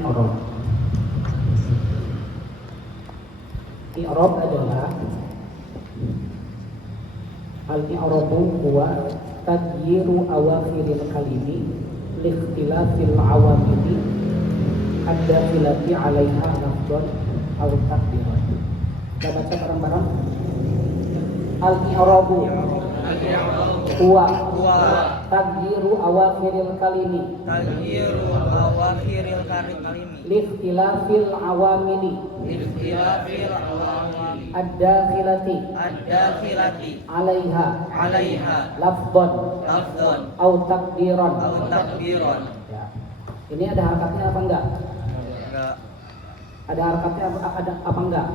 i'rab. I'rab adalah al-i'rabu huwa tagyiru awakhiril kalimi liikhtilafil awamili ad-dakhilati 'alaiha lafdhan aw takdiran. Kita baca bareng-bareng. Al-i'rabu huwa tagyiru awakhiril kalimi liikhtilafil awamili ad-dakhilati 'alaiha lafdhan aw takdiran. Ya. Ini ada harakatnya apa enggak? Ada harakatnya apa enggak?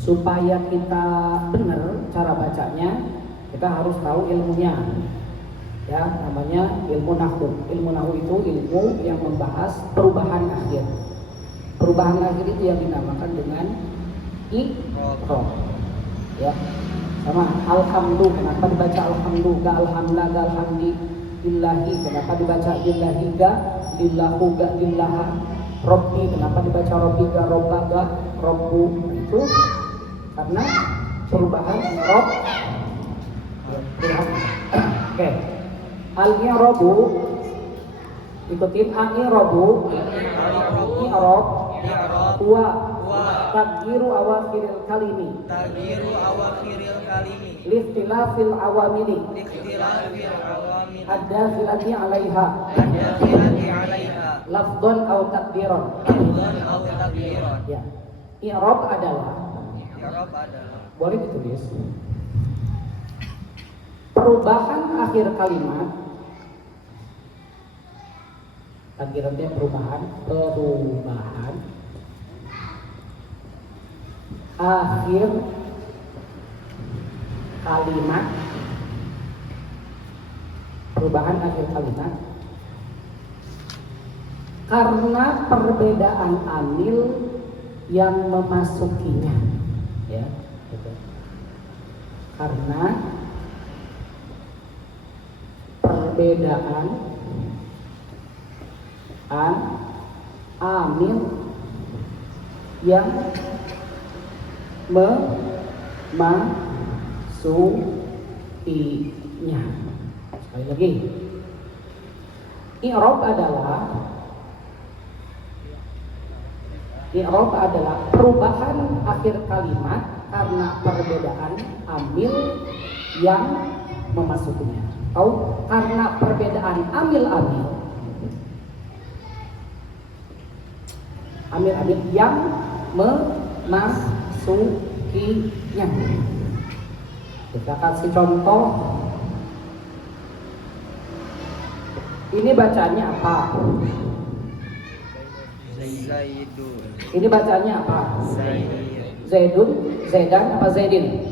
Supaya kita benar cara bacanya, kita harus tahu ilmunya. Ya, namanya ilmu nahwu. Ilmu nahwu itu ilmu yang membahas perubahan akhir. Perubahan akhir itu yang dinamakan dengan i'rab. Ya. Sama alhamdu, kenapa dibaca alhamdu? Ga alhamdulillah, ga alhamdulillahi, kenapa dibaca lillahi, ga lillahu, ga lillaha. Robbi, kenapa dibaca robbi, ga robba, ga robbu. Itu karena perubahan i'rab. Oke. Al-i'rabu, ikutin al-i'rabu. I'rab huwa tagyiru awakhiril kalimi liikhtilafil awamili ad-dakhilati 'alaiha lafdhan aw takdiran. Ya. I'rab adalah boleh ditulis perubahan akhir kalimat. Takdirannya perubahan akhir kalimat, perubahan akhir kalimat karena perbedaan amil yang memasukinya, ya, gitu. Karena perbedaan amil yang memasukinya. Sekali lagi, i'rab adalah perubahan akhir kalimat karena perbedaan amil yang memasukinya, atau karena perbedaan amil-amil yang memasukinya. Kita kasih contoh. Ini bacanya apa? Zaidun. Ini bacanya apa? Zaidun, Zaidan apa Zaidin?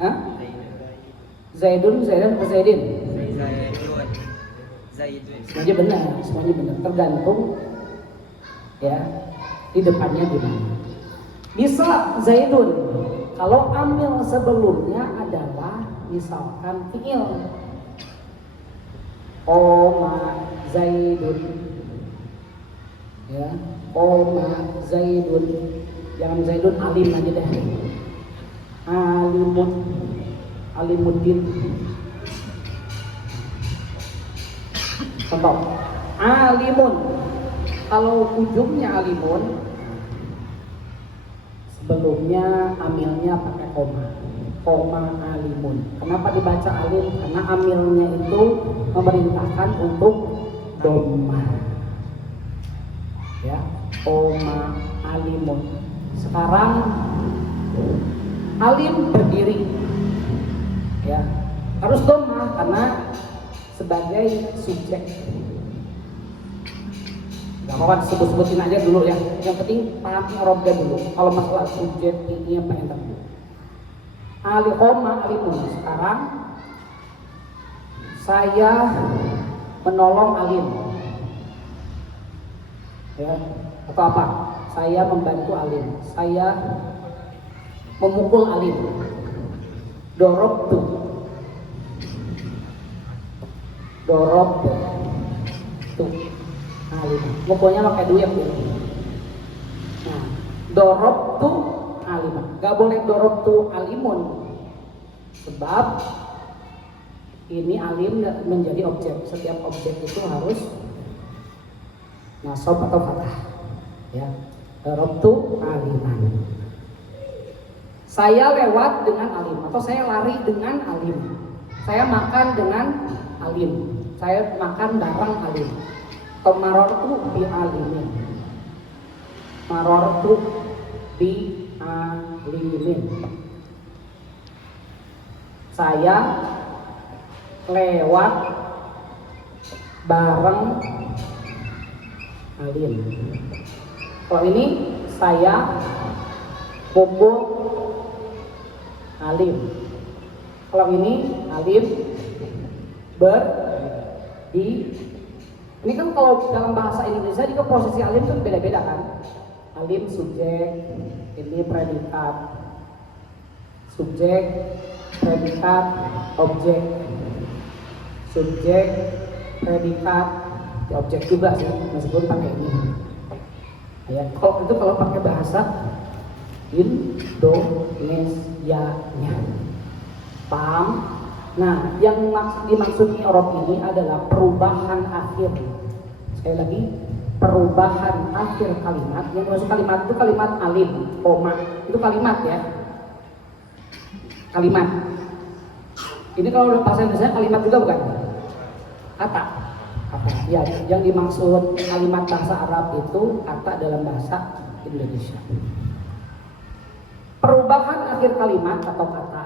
Hah? Zaidun, Zaidan apa Zaidin? Semuanya benar, tergantung ya di depannya di mana. Bisa Zaidun kalau amil sebelumnya adalah misalkan fi'il. Qoma Zaidun, ya, Qoma Zaidun, jangan Zaidun alim aja deh. Alimuddin. Contoh alimun, kalau ujungnya alimun, sebelumnya amilnya pakai koma alimun. Kenapa dibaca alim? Karena amilnya itu memerintahkan untuk dhammah. Ya, koma alimun. Sekarang alim berdiri, ya, harus dhammah karena sebagai subjek. Gak apa-apa disebut-sebutin aja dulu ya. Yang penting paham i'rabnya dulu. Kalau masalah subjek ini apa yang dulu. Alihoma alimun. Sekarang saya menolong alim. Ya, atau apa? Saya membantu alim. Saya memukul alim. Dorobtu tuh aliman. Ngumpulnya pakai duit gitu. Nah, dorobtu aliman. Gak boleh dorobtu alimun. Sebab ini alim menjadi objek. Setiap objek itu harus nasab atau fathah. Ya, dorobtu aliman. Saya lewat dengan alim atau saya lari dengan alim. Saya makan dengan alim. Saya makan bareng alim. Atau marortu bi alimin. Marortu bi alimin. Saya lewat bareng alim. Kalau ini saya kumpul alim. Kalau ini alim di ini kan kalau dalam bahasa Indonesia juga posisi alim kan beda-beda kan. Alim subjek, ini predikat. Subjek, predikat, objek. Subjek, predikat, objek juga sih meskipun pakai ini. Ya, kalau pakai bahasa Indonesianya. Paham? Nah, yang dimaksud i'rab ini adalah perubahan akhir. Sekali lagi, perubahan akhir kalimat. Yang maksud kalimat itu kalimat alim, koma. Itu kalimat ya. Kalimat. Ini kalau bahasa Indonesia kalimat juga bukan? Kata. Ya, yang dimaksud kalimat bahasa Arab itu kata dalam bahasa Indonesia. Perubahan akhir kalimat atau kata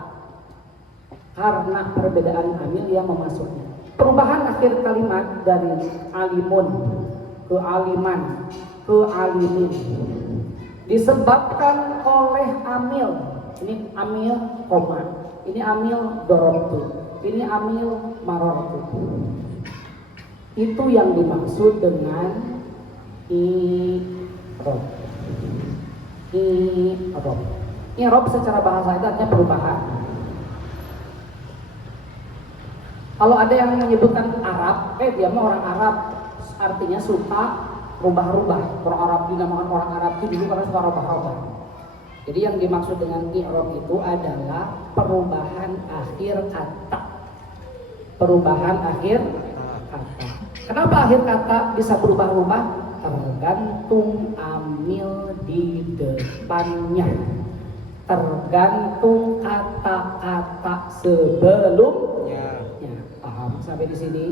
karena perbedaan amil yang memasuknya. Perubahan akhir kalimat dari alimun ke aliman ke alimin disebabkan oleh amil. Ini amil koma, ini amil dorobtu, ini amil marortu. Itu yang dimaksud dengan i'rab. I'rab. I'rab secara bahasa itu artinya perubahan. Kalau ada yang menyebutkan Arab, dia mah orang Arab, artinya suka rubah-rubah. Orang Arab dinamakan orang Arab itu dulu karena suka rubah-rubah. Jadi yang dimaksud dengan i'rab itu adalah perubahan akhir kata. Perubahan akhir kata. Kenapa akhir kata bisa berubah-ubah? Tergantung amil di depannya. Tergantung kata-kata sebelumnya. Paham sampai di sini?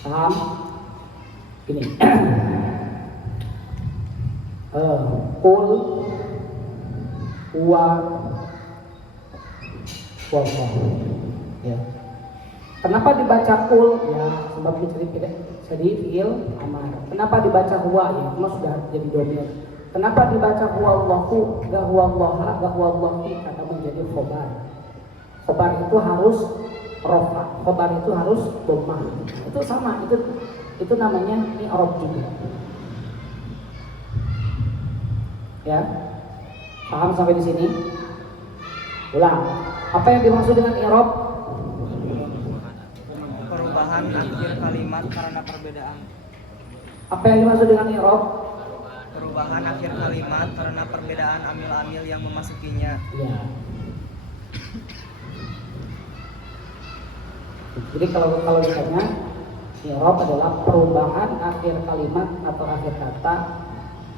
Paham? Ini. Qul wa ya. Kenapa dibaca qul? Ya, sebab jadi fi'il amar. Kenapa dibaca huwa? Ya, cuma sudah jadi domir. Kenapa dibaca huwallahu? Gak huwallaha, gak huwallahi, kata menjadi khobar. Khobar itu harus rofa, khobar itu harus dhammah. Itu sama, itu namanya i'rab juga. Ya, paham sampai di sini? Ulang. Apa yang dimaksud dengan i'rab? Perubahan akhir kalimat karena perbedaan. Apa yang dimaksud dengan i'rab? Perubahan akhir kalimat karena perbedaan amil-amil yang memasukinya. Ya. Jadi kalau ditanya, i'rab adalah perubahan akhir kalimat atau akhir kata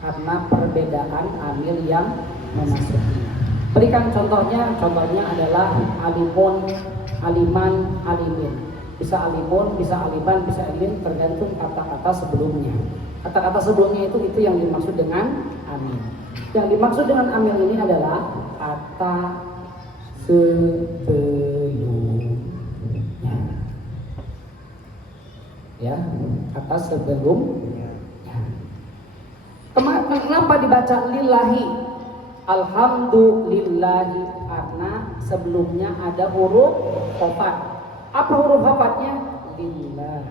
karena perbedaan amil yang memasukinya. Berikan contohnya adalah alimun, aliman, alimin. Bisa alimun, bisa aliman, bisa alimin, tergantung kata-kata sebelumnya. Kata-kata sebelumnya itu yang dimaksud dengan amil. Yang dimaksud dengan amil ini adalah kata sebelumnya. Ya, kata sebelumnya. Kenapa dibaca lillahi? Alhamdulillahi, karena sebelumnya ada huruf khafat. Apa huruf khafatnya? Lillah.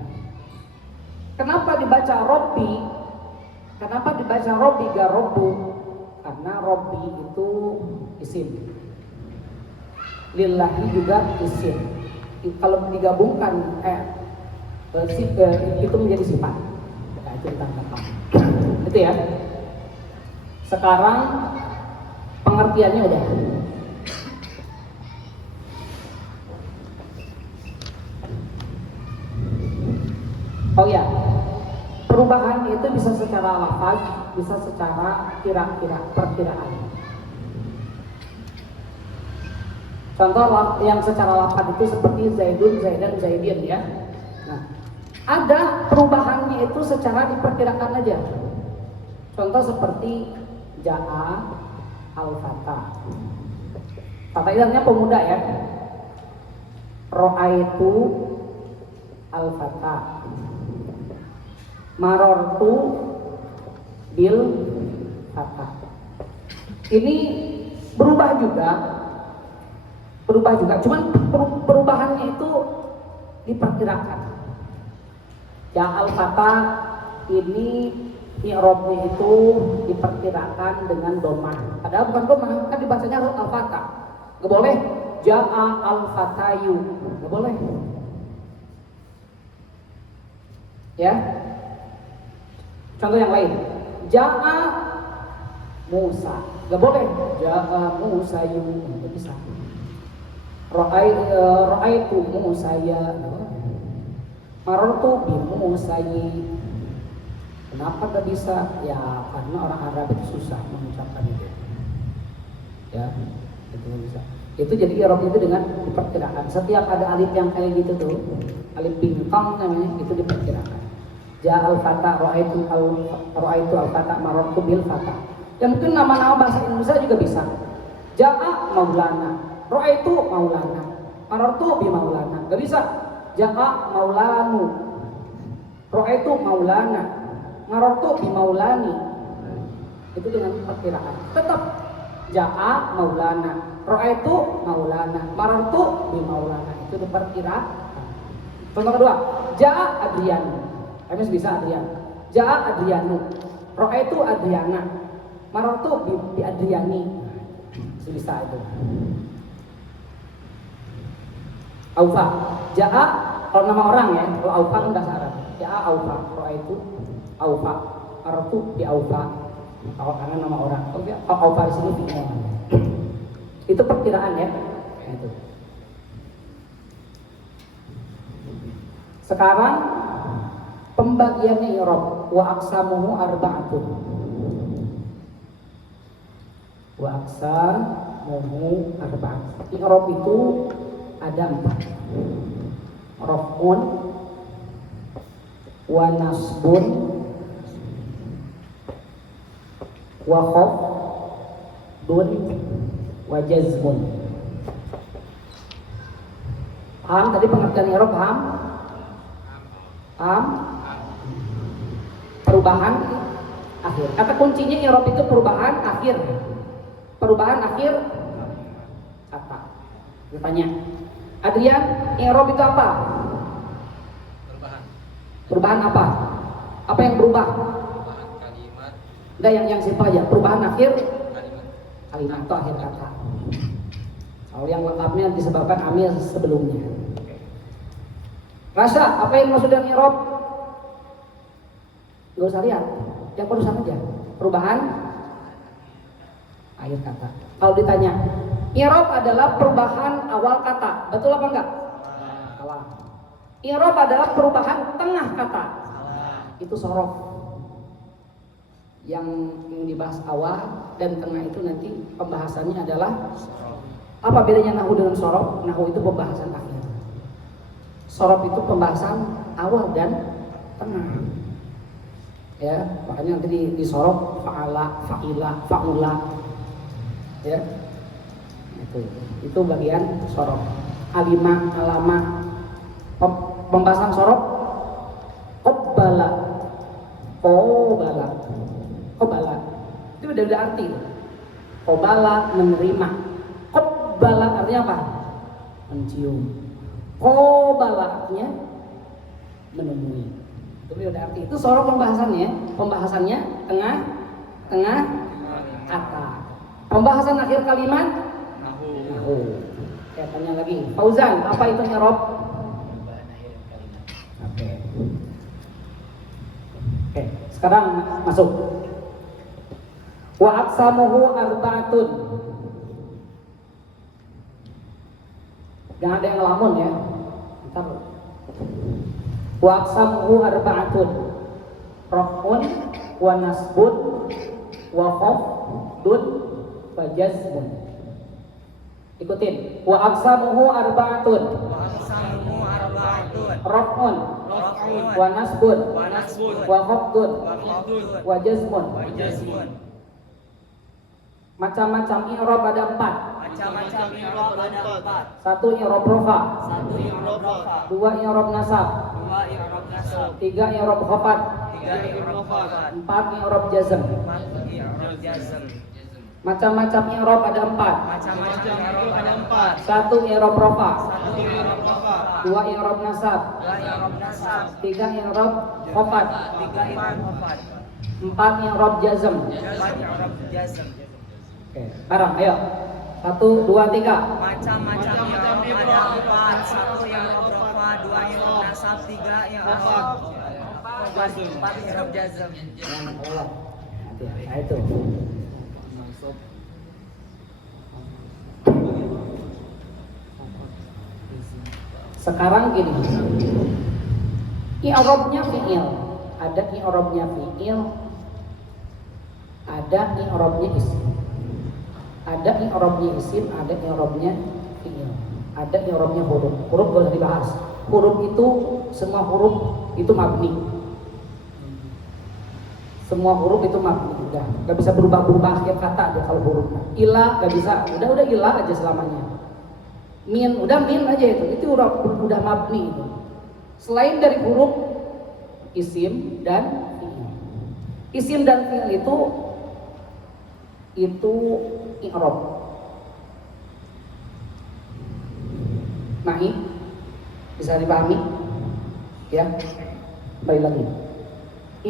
Kenapa dibaca Robbi? Kenapa dibaca Robbi gak Robbu? Karena Robbi itu isim. Lillahi juga isim. Kalau digabungkan itu menjadi sifat. Nah, itu tanggapan. Itu ya. Sekarang pengertiannya udah. Oh ya, perubahan itu bisa secara lafaz, bisa secara kira-kira, perkiraan. Contoh yang secara lafaz itu seperti Zaidun, Zaidan, Zaidin ya. Nah, ada perubahannya itu secara diperkirakan aja. Contoh seperti Ja'a al-Fata. Fata itu artinya pemuda ya. Ro'aitu al-Fata. Marortu bil Fata. Ini berubah juga. Cuman perubahannya itu diperkirakan. Ya al-Fata ini i'rabnya itu diperkirakan dengan domah. Padahal bukan domah, kan dibacanya al-Fata. Gak boleh Ja'a al-Fatayu, gak boleh. Ya. Contoh yang lain, Ja'a Musa, gak boleh Ja'a Musa yu, gak bisa. Ra'aitu Musa ya, marartu bi Musa yi. Kenapa gak bisa? Ya karena orang Arab itu susah mengucapkan itu. Ya, itu gak bisa. Itu jadi i'rab itu dengan diperkirakan. Setiap ada alif yang kayak gitu tuh, alif bintang namanya, itu diperkirakan. Ja'al fata, ra'aitu al-fata, marartu bil fata. Ya mungkin nama-nama bahasa Indonesia juga bisa. Ja'a Maulana, ra'aitu Maulana, marartu bi Maulana. Gak bisa. Ja'a Maulanu, ra'aitu Maulana, marartu bi Maulani. Itu dengan perkiraan. Tetap Ja'a Maulana, ra'aitu Maulana, marartu bi Maulana. Itu diperkirakan. Contoh kedua, Ja'a Adrian. Kami bisa Adrian. Ja'a Adrianu, ra'aitu Adriana, marartu bi Adriani. Bisa itu. Aufa, Ja'a kalau nama orang ya, kalau Aufa kan bahasa Arab. Ja'a Aufa, ra'aitu Aufa, marartu bi Aufa. Kalau karena nama orang. Kalau Aufa di sini fi'il. Itu perkiraan ya. Itu. Sekarang pembagiannya i'rab, wa aqsamuhu arba'atun. Wa aqsamuhu arba'atun. I'rab itu ada 4. Raf'un wa nasbun wa khafdun wa jazmun. Paham tadi pengertian i'rab? Paham? Perubahan akhir. Kata kuncinya i'rab itu perubahan akhir. Perubahan akhir kata. Bertanya, Adrian, i'rab itu apa? Perubahan apa? Apa yang berubah? Perubahan kalimat. Enggak yang simpel aja. Perubahan akhir Kalimat atau akhir kata. Kalau yang lengkapnya disebabkan amil sebelumnya. Rasa, apa yang maksud dengan i'rab? Gak usah lihat, yang barusan aja. Perubahan akhir kata. Kalau ditanya, i'rab adalah perubahan awal kata, betul apa enggak? Salah. I'rab adalah perubahan tengah kata. Itu sorof. Yang dibahas awal dan tengah itu nanti pembahasannya adalah apa bedanya nahu dengan sorof? Nahu itu pembahasan akhir. Sorof itu pembahasan awal dan tengah. Ya, makanya nanti di sorof fa'ala, fa'ila, fa'ula. Ya. Itu bagian sorof. Alima, alama. Pembahasan sorof qabbala. Qabala. Itu udah arti. Qabala menerima. Qabbala artinya apa? Mencium. Qabala artinya menemui. Itu udah arti. Itu sorof pembahasannya tengah kata. Pembahasan akhir kalimat nahu. Saya tanya lagi, Fauzan, apa itu i'rab? perubahan akhir kalimat. Oke. Oke, sekarang masuk. Wa aqsamuhu arba'atun. Jangan ada yang ngelamun ya. Ntar. Wa aqsamuhu arba'atun. Raf'un wa nasbun wa khafdun wa jazmun. Ikutin. Wa aqsamuhu arba'atun. Wa aqsamuhu arba'atun. Raf'un Raf'un wa nasbun wa nasbun wa khafdun wa khafdun wa jazmun. wa jazmun. Macam-macam i'rab ada 4. Macam-macam i'rab ada 4. 1 i'rab rafa, 1 i'rab rafa, 2 i'rab nasab, 2 i'rab nasab, 3 i'rab khafad, 3 i'rab khafad, 4 i'rab jazm. 4 i'rab jazm. Macam-macam i'rab ada 4. Macam-macam i'rab ada 4. 1 i'rab rafa, 1 i'rab rafa, 2 i'rab nasab, 2 i'rab nasab, 3 i'rab khafad, 3 i'rab khafad, 4 i'rab jazm. 4 i'rab jazm. Oke, bareng ayo. 1 2 3. Macam-macam i'rab ada 4. 1 i'rab rafa, 2 i'rab nasab, 3 i'rab khafad, 4 i'rab jazm. Yang Allah. Nah, itu. Sekarang gini. I'rabnya fi'il. Ada i'rabnya fi'il. Ada i'rabnya isim. Ada i'rabnya isim, ada i'rabnya fi'il. Ada i'rabnya huruf. Huruf gak usah dibahas. Huruf itu semua huruf itu mabni. Semua huruf itu mabni. Udah, gak bisa berubah-berubah akhir kata aja kalau hurufnya. Ila gak bisa. Udah ila aja selamanya. Min, udah min aja itu. Itu udah mabni itu. Selain dari huruf isim dan fi'il. Isim dan fi'il itu i'rab. Nahi bisa dipahami? Ya. Baik lagi.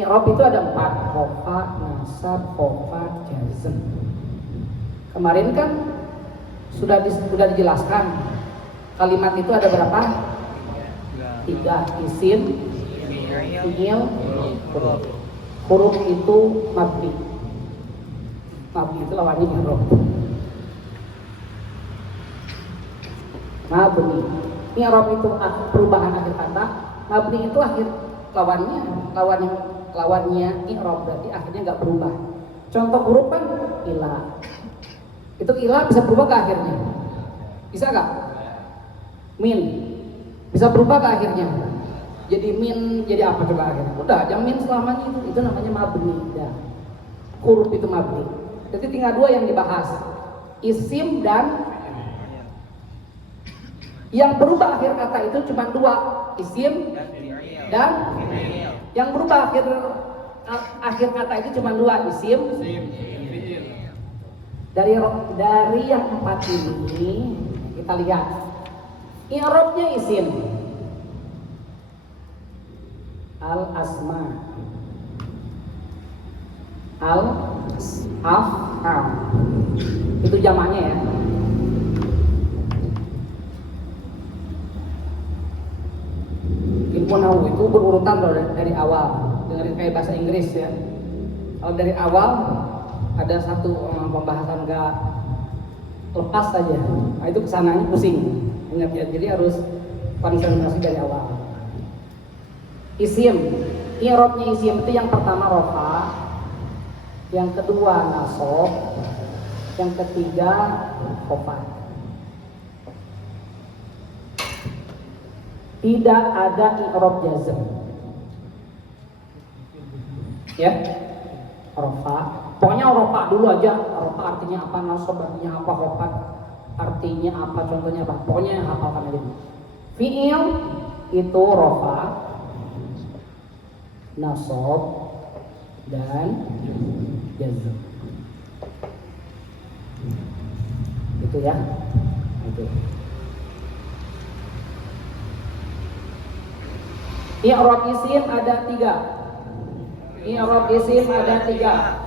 I'rab itu ada 4, rafa, nasab, khafad, jazm. Kemarin kan sudah dijelaskan kalimat itu ada berapa? 3, isim, fi'il, huruf. Huruf itu mabni. Mabni itu lawannya i'rab. Mabni. I'rab itu perubahan akhir kata. Mabni itu akhir lawannya i'rab, berarti akhirnya nggak berubah. Contoh huruf kan ila. Itu ila bisa berubah ke akhirnya. Bisa nggak? Min bisa berubah ke akhirnya. Jadi min jadi apa coba akhirnya? Udah aja min selamanya itu namanya mabni. Ya. Huruf itu mabni. Jadi tinggal 2 yang dibahas, isim dan yang berubah akhir kata itu cuma 2, isim dan yang berubah akhir kata itu cuma 2, isim. Dari yang 4 ini kita lihat i'rabnya isim al asma, al af'al, itu jamaknya ya. Ilmu nahwu itu berurutan loh dari awal, dengerin kayak bahasa Inggris ya. Kalau dari awal ada satu pembahasan gak lepas saja, nah itu kesananya pusing, ingat ya. Jadi harus konsentrasi dari awal. Isim, i'rabnya isim itu yang pertama rafa, yang kedua nasab, yang ketiga khafad. Tidak ada i'rab jazm. Ya. Rafa. Pokoknya rafa dulu aja. Rafa artinya apa, nasab artinya apa, khafad artinya apa, contohnya apa. Pokoknya hafalkan aja. Fi'il itu rafa, nasab dan jazm. Itu ya. Itu. I'rab isim ada 3. I'rab isim ada 3.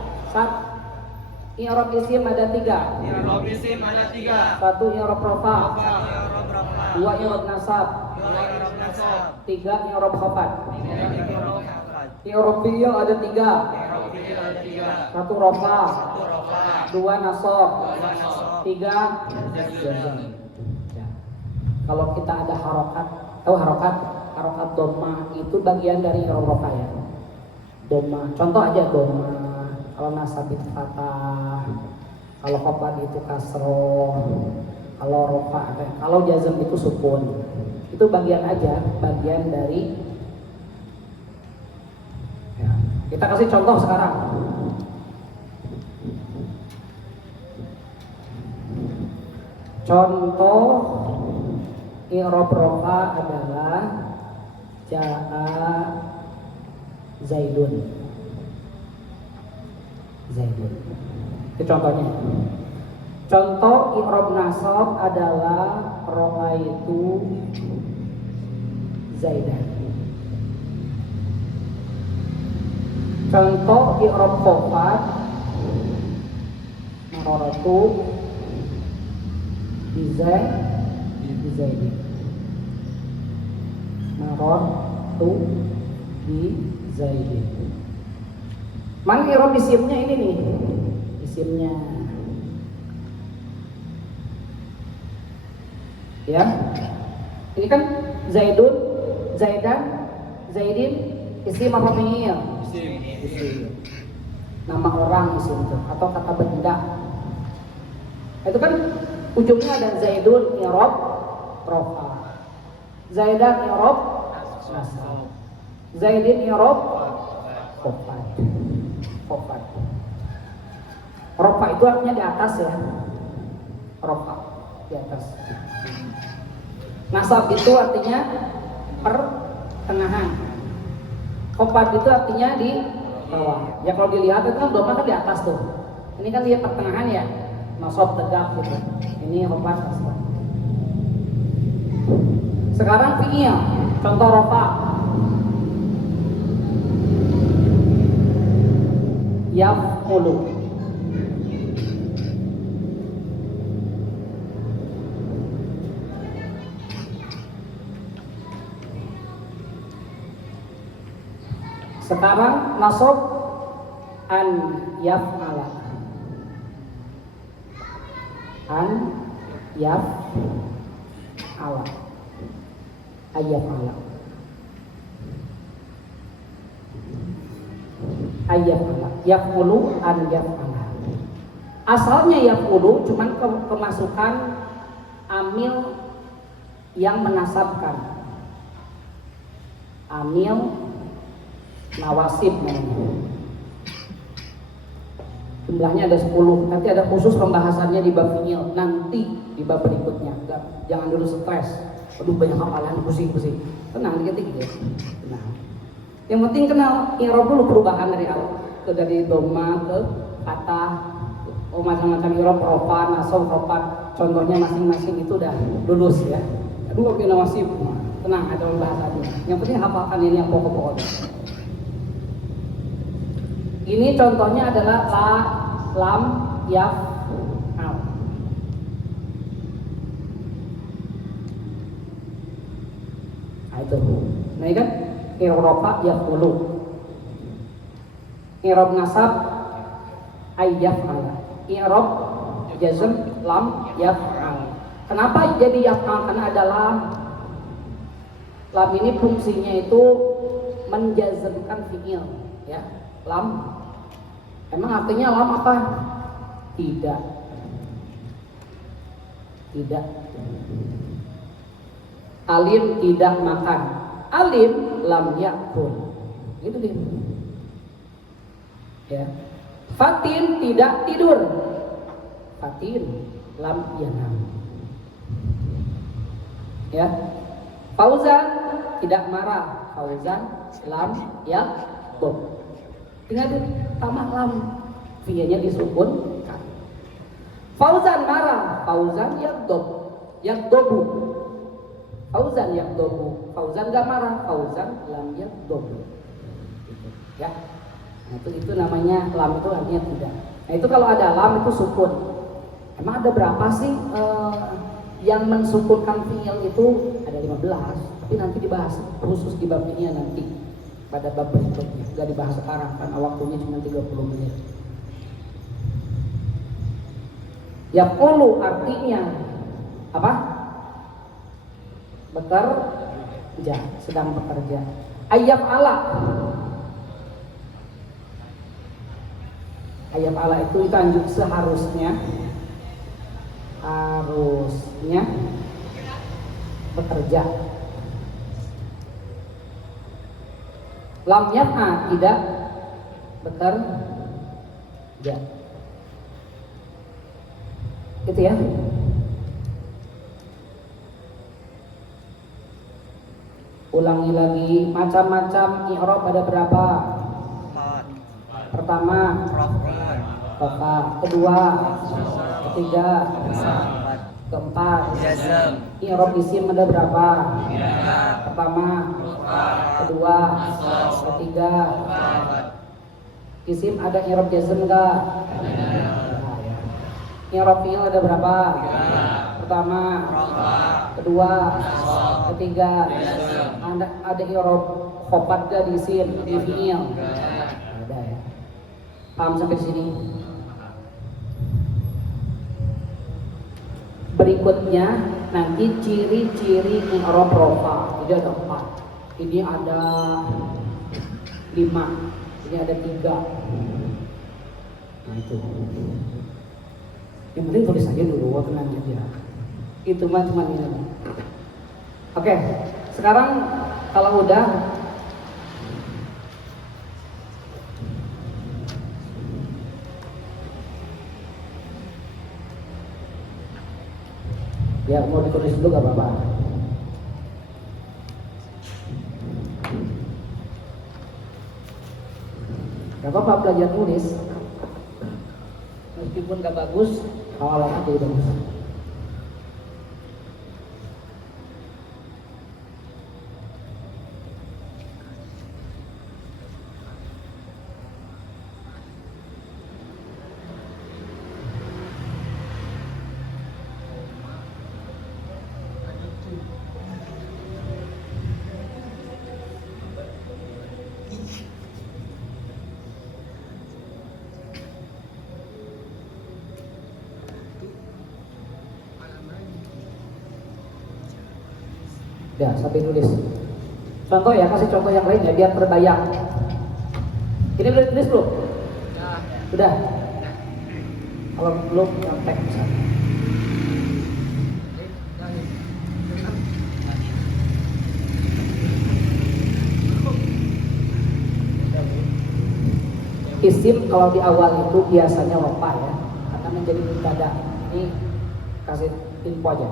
I'rab isim ada 3. I'rab isim ada 3. 1 i'rab rafa, 1 i'rab rafa, 2 i'rab nasab, 2 i'rab nasab, 3 i'rab khafad. 3 i'rab khafad. I'rab fi'il ada 3. I'rab fi'il ada 3. 1 rofa, 1 rafa, 2 nasab, 2 nasab, 3 jazm. Ya. Kalau kita ada harokat, tahu harokat? Harokat dhamma itu bagian dari i'rab rofa ya. Dhamma, contoh aja dhamma. Kalau nasab itu fathah, kalau khafad itu kasroh, kalau rofa, kalau jazm itu sukun. Itu bagian aja, bagian dari. Ya. Kita kasih contoh sekarang. Contoh i'rab rofa adalah jaa Zaidun. Zaidun. Itu contohnya. Contoh i'rab nasab adalah ra'aitu Zaidan. Contoh i'rab khafad mararatu Zaidin. Mararatu bi Zaidin. Mana i'rab isimnya ini nih? Isimnya. Ya. Ini kan Zaidun, Zaidan, Zaidin, isim apa fi'il? Isim. Nama orang isim itu atau kata benda. Itu kan ujungnya ada Zaidun i'rab rafa. Zaidan i'rab nasab. Zaidin i'rab khafad. Khafad. Rafa itu artinya di atas ya. Rafa di atas. Nasab itu artinya pertengahan. Khafad itu artinya di bawah. Ya kalau dilihat itu kan dhamma kan di atas tuh. Ini kan dia pertengahan ya. Nasab tegak gitu. Ini khafad nasab. Sekarang fi'il. Contoh rafa. Yaf'ulu. Sekarang nasab an yaf'ala. An yaf'ala. Ayyaf'ala. Ayyaf'ala. Yaf'ulu an yaf'ala. Asalnya yaf'ulu cuman kemasukan amil yang menasabkan. Amil nawasib namanya. Jumlahnya ada 10. Nanti ada khusus pembahasannya di bab fi'il, nanti di bab berikutnya. Jangan dulu stres. Aduh banyak hafalan, pusing-pusing. Tenang dikit ya. Tenang. Yang penting kenal i'rab dulu perubahan dari awal. Dari dhamma ke fathah. Macam-macam i'rab rafa, nasab, khafad. Contohnya masing-masing itu udah lulus ya. Aduh oke nawasib. Tenang ada pembahasannya. Yang penting hafalkan ini yang pokok-pokoknya. Ini contohnya adalah lam, yaf, al. Nah itu. Nah ini kan i'rab rafa yaf'ulu. I'rab nasab ayyaf'ala. I'rab jazm lam yaf'al. Kenapa jadi yaf'al? Karena adalah lam ini fungsinya itu menjazmkan fi'il ya. Lam emang artinya lam apa? Tidak. Alim tidak makan. Alim lam yakul. Itu dia. Ya. Fatin tidak tidur. Fatin lam yanam. Ya. Fauzan tidak marah. Fauzan lam yakul. Tinggal tambah lam, fi'ilnya disukunkan. Fauzan marah, Fauzan yakdobu. Fauzan yakdobu, Fauzan gak marah, Fauzan lam yakdobu. Gitu. Ya, nah, itu namanya lam itu artinya tidak. Nah itu kalau ada lam itu sukun. Emang ada berapa sih yang mensukunkan fi'il itu? Ada 15, tapi nanti dibahas khusus di bab ini nanti. pada bab berikutnya. Gak dibahas sekarang karena waktunya cuma 30 menit. Yaqulu artinya apa? Bekerja, sedang bekerja. Ayat ala itu ditanjuk seharusnya bekerja. Lam yaf'a tidak bekerja. Itu ya. Ulangi lagi, macam-macam i'rab ada berapa? 4. Pertama, Raf'un. rafa. Kedua, ketiga, 4. keempat. Jazm. I'rab isim ada berapa? 3. Pertama, kedua, ketiga. Isim ada i'rab jazm enggak? I'rab fi'il ada berapa? 3. Pertama, Rafa. kedua, ketiga. Ada i'rab khafad enggak di isim, di fi'il? Ada ya. Paham sampai di sini? Berikutnya nanti ciri-ciri i'rab rafa. Jadi ada 4. Ini ada 5. Ini ada 3. Nah itu. Yang penting tulis aja dulu, tenang aja. Itu mah cuma ini. Oke, sekarang kalau udah ya mau ditulis dulu gak apa-apa. Gak apa-apa belajar tulis. Meskipun gak bagus, hafalan aja udah bisa. Ya, sampai tulis. Contoh ya, kasih contoh yang lain ya biar terbayang. Ini udah tulis belum? Udah. Kalau belum nyontek misalnya. Isim kalau di awal itu biasanya rofa ya, karena menjadi mubtada. Ini kasih info aja.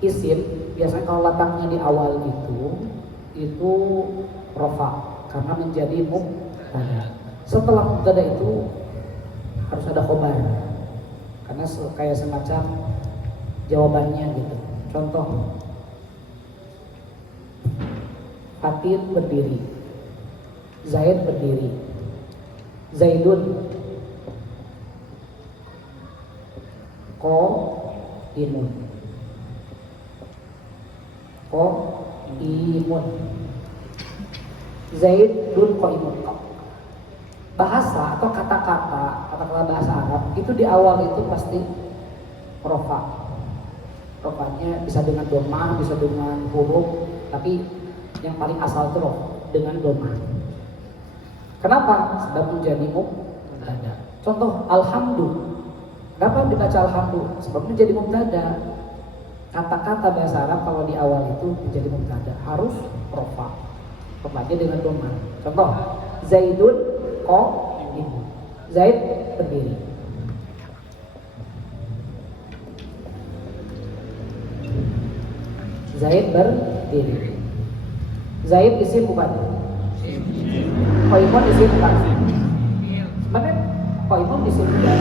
Isim biasanya kalau letaknya di awal itu rofa karena menjadi mubtada. Setelah mubtada itu harus ada khobar karena kayak semacam jawabannya gitu. Contoh, Fatin berdiri, Zaid berdiri, Zaidun imun, Zaidun imun. Bahasa atau kata-kata bahasa Arab itu di awal itu pasti rofa. Rofanya bisa dengan domah, bisa dengan huruf, tapi yang paling asal itu dengan domah. Kenapa? Sebab menjadi mubtada. Contoh alhamdulillah. Kenapa dibaca alhamdulillah? Sebab menjadi mubtada. Kata-kata bahasa Arab kalau di awal itu menjadi mubtada harus rofa. Rofanya dengan domah. Contoh Zaidun imun. Zaid berdiri. Zaid berdiri. Zaid isim bukan? Imun isim bukan? Sebenarnya imun isim bukan?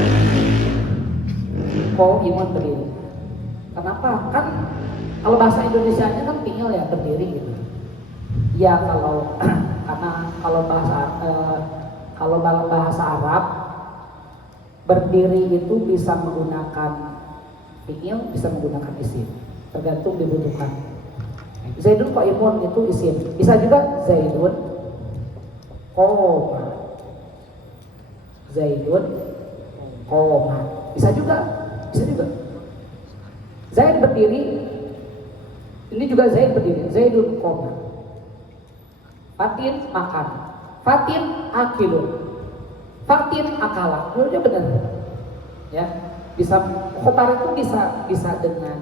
Imun berdiri. Kenapa? Kan kalau bahasa Indonesianya kan tinggal ya berdiri gitu. Ya kalau karena kalau bahasa Arab berdiri itu bisa menggunakan fi'il, bisa menggunakan isim, tergantung dibutuhkan. Zaidun imun itu isim, bisa juga Zaidun qoma. Zaidun qoma. Bisa juga. Zaid berdiri. Ini juga Zaid berdiri. Zaidun qoma. Fatin makan. Fatin akilun. Fatin akala. Dua-duanya benar. Ya, bisa khobar itu bisa dengan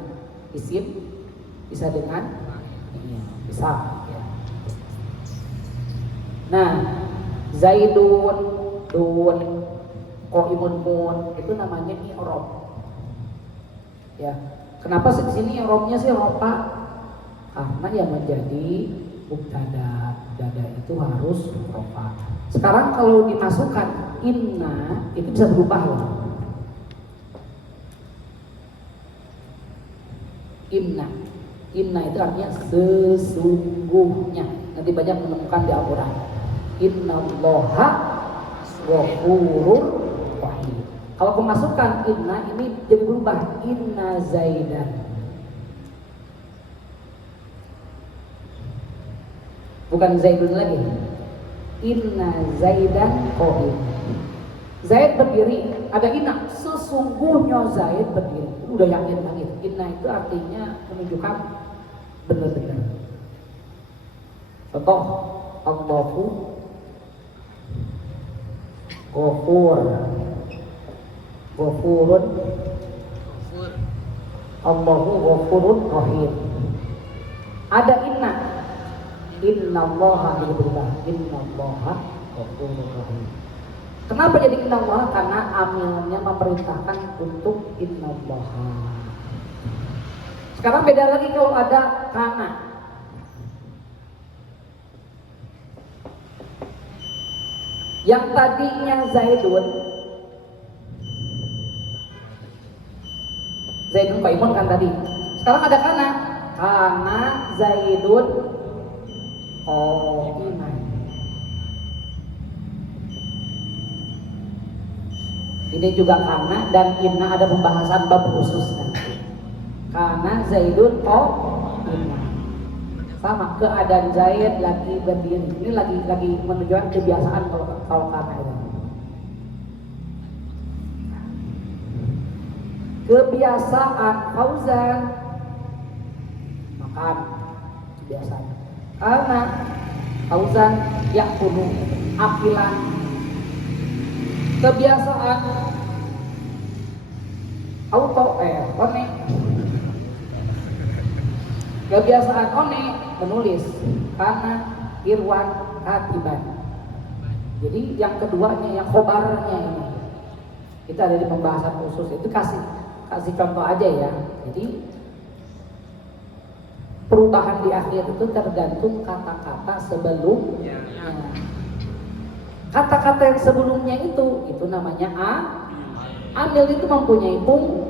isim, bisa dengan bisa. Ya. Nah, Zaidun, dun, qaimun mun itu namanya i'rab. Ya, kenapa di sini i'rabnya sih rofa? Karena yang menjadi mubtada itu harus rofa. Sekarang kalau dimasukkan inna itu bisa berubah loh. Inna itu artinya sesungguhnya. Nanti banyak menemukan di Al-Quran. Innallaha ghafurur rahim. Kalau pemasukan inna ini jadi berubah. Inna Zaidan. Bukan Zaidun lagi. Inna Zaidan qa'im. Zaid berdiri, ada inna, sesungguhnya Zaid berdiri. Udah yakin lagi. Inna itu artinya menunjukkan benar-benar. Contoh, Allahu Ghafur. Ghafurun. Allahu Ghafurun Rahim. Ada inna. Innallaha berubah. Innallaha Ghafurur Rahim. Kenapa jadi innallaha? Karena amilnya memerintahkan untuk innallaha. Sekarang beda lagi kalau ada kana. Yang tadinya Zaidun qaimun kan tadi. Sekarang ada kana. Kana Zaidun qaiman. Ini juga kana dan inna ada pembahasan bab khusus nanti. Kana Zaidun qaiman. Sama keadaan Zaid lagi berdiri. Ini lagi menunjukkan kebiasaan kalau kana itu. Kebiasaan Fauzan makan, kebiasaan. Karena Fauzan yakulu akilan. Kebiasaan one. Kebiasaan one menulis karena Irwan katiban. Jadi yang keduanya, yang khobarnya ini kita ada di pembahasan khusus itu kasih contoh aja ya. Jadi perubahan di akhir itu tergantung kata-kata sebelumnya. Kata-kata yang sebelumnya itu namanya amil itu mempunyai fungsi.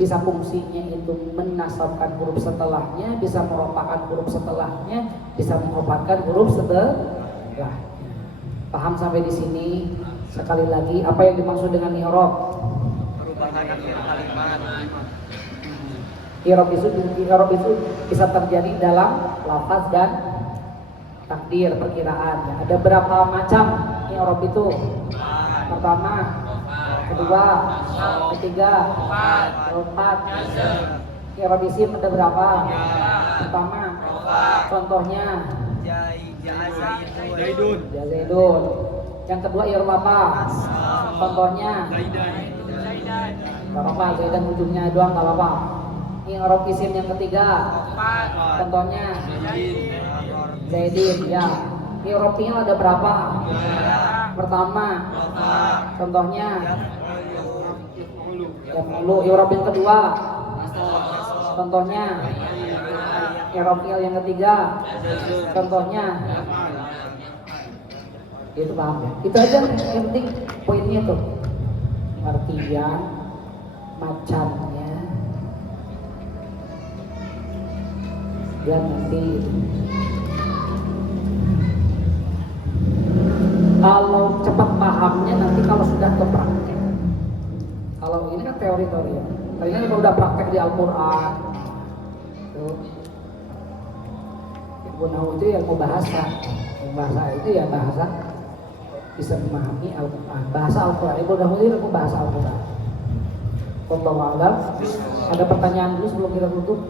Bisa fungsinya itu menasabkan huruf setelahnya, bisa meropakan huruf setelahnya, bisa mengopatkan huruf setelahnya. Paham sampai di sini? Sekali lagi, apa yang dimaksud dengan i'rab? Perubahan akhir kalimat. I'rab itu bisa terjadi dalam lafaz dan takdir, perkiraan. Ada berapa macam i'rab itu? Pertama, kedua, ketiga, keempat. I'rab isim ada berapa? Pertama, contohnya Zaidun. Yang kedua i'rab apa? Contohnya apa? Zaidan ujungnya doang enggak apa-apa. I'rab isim yang ketiga. Contohnya Zaidin ya. I'rab fi'il ada berapa? Pertama. Contohnya yaf'ulu. I'rab yang kedua. Contohnya i'rab fi'il yang ketiga. Contohnya itu paham ya? Itu aja yang penting poinnya tuh. Artian, macamnya, dan nanti kalau cepat pahamnya nanti kalau sudah ke praktek. Kalau ini kan teori-teori ya. Kalau ini kalau udah praktek di Al-Quran tuh. Ilmu nahu itu ilmu bahasa. Ilmu bahasa itu ya bahasa bisa memahami Al-Quran, bahasa Al-Quran. Mudah-mudahan aku bahasa Al-Quran. Wallahu a'lam. Ada pertanyaan dulu sebelum kita tutup?